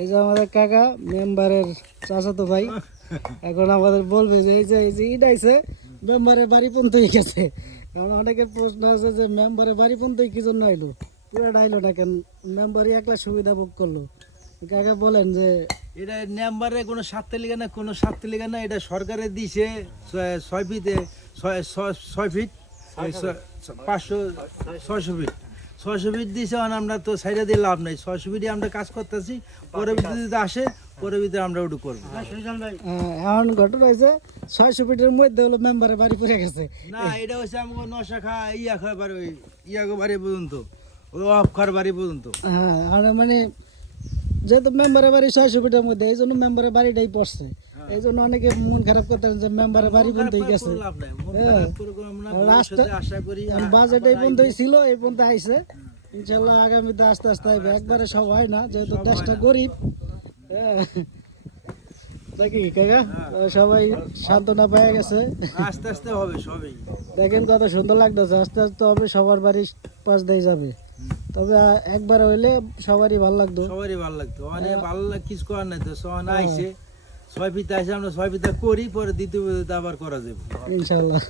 এই যে আমাদের কাকা মেম্বারের চাচাতো ভাই এখন আমাদের বলবে যে এই যে ইডাইছে মেম্বারের বাড়ি পর্যন্ত গেছে। এখন অনেকের প্রশ্ন আছে যে মেম্বারের বাড়ি পর্যন্ত কি জন্য আইলো, পুরোটা আইলো না কেন, মেম্বারই একলা সুবিধা ভোগ করলো। কাকা বলেন যে এটা মেম্বারে কোনো স্বার্থ লিগে না, কোনো স্বার্থ লিগে না, এটা সরকারে দিছে 6 ফিটে 6 ফিট 500 600 ফিট 600 ফিট দিছে। আমরা তো সাইডে দিয়ে লাভ নাই, 600 ফিটে আমরা কাজ করতেছি, পরে যদি আসে পরে ভিতরে আমরা ওটা করবো। এখন ঘটনা হয়েছে 600 ফিটের মধ্যে হলো মেম্বারের বাড়ি পড়ে গেছে। না এটা হচ্ছে আমাকে নশা খা ইয়া খাওয়ার বাড়ি, ওই ইয়াগো বাড়ি পর্যন্ত, ওই অফ খাওয়ার বাড়ি পর্যন্ত। হ্যাঁ আর মানে যেহেতু মেম্বারের বাড়ি 600 ফিটের মধ্যে, এই জন্য মেম্বারের বাড়িটাই পড়ছে। এই জন্য অনেকে মন খারাপ করতেন যে মেম্বারের বাড়ি পর্যন্তই গেছে। বাজেট এই পর্যন্তই ছিল, এই পর্যন্ত আইছে। ইনশাল্লাহ আগামীতে আস্তে আস্তে আইবে, একবারে সব হয় না, যেহেতু দেশটা গরিব। নাকি কাকা সবাই সান্ত্বনা পেয়ে গেছে, আস্তে আস্তে হবে সবই। দেখেন কত সুন্দর লাগতেছে, আস্তে আস্তে হবে, সবার বাড়ি পাশ দিয়ে যাবে। তবে একবার হইলে সবারই ভালো লাগতো, সবারই ভালো লাগতো, অনেক ভালো লাগ, কিছু করার নাই তো। আইসে 6 ফিতে আইসে, আমরা 6 ফিতে করি, পরে দ্বিতীয় আবার করা যাবে ইনশাল্লাহ।